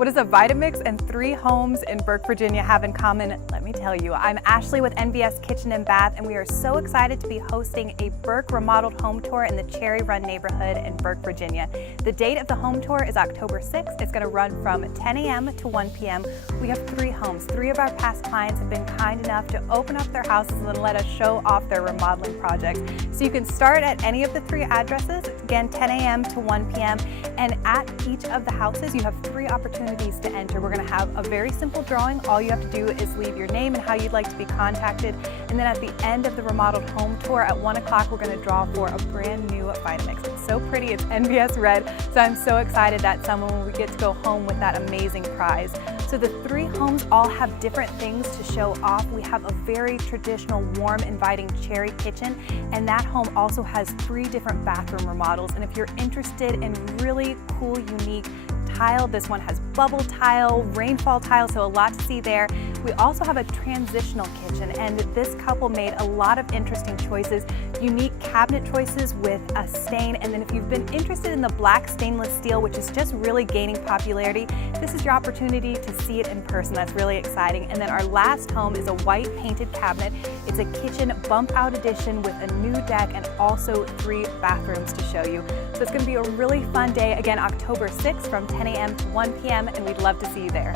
What does a Vitamix and 3 homes in Burke, Virginia have in common? Let me tell you. I'm Ashley with NVS Kitchen and Bath, and we are so excited to be hosting a Burke Remodeled Home Tour in the Cherry Run neighborhood in Burke, Virginia. The date of the home tour is October 6th. It's going to run from 10 a.m. to 1 p.m. We have 3 homes. 3 of our past clients have been kind enough to open up their houses and let us show off their remodeling projects. So you can start at any of the 3 addresses, again 10 a.m. to 1 p.m. And at each of the houses you have 3 opportunities to enter. We're going to have a very simple drawing. All you have to do is leave your name and how you'd like to be contacted. And then at the end of the remodeled home tour at 1 o'clock, we're going to draw for a brand new Vitamix. It's so pretty. It's NVS red. So I'm so excited that someone will get to go home with that amazing prize. So the 3 homes all have different things to show off. We have a very traditional, warm, inviting cherry kitchen, and that home also has 3 different bathroom remodels. And if you're interested in really cool, unique tile, this one has bubble tile, rainfall tile, so a lot to see there. We also have a transitional kitchen, and this couple made a lot of interesting choices, unique cabinet choices with a stain. And then if you've been interested in the black stainless steel, which is just really gaining popularity, this is your opportunity to see it in person. That's really exciting. And then our last home is a white painted cabinet. It's a kitchen bump out edition with a new deck and also 3 bathrooms to show you. So it's going to be a really fun day. Again, October 6th from 10 a.m. to 1 p.m. and we'd love to see you there.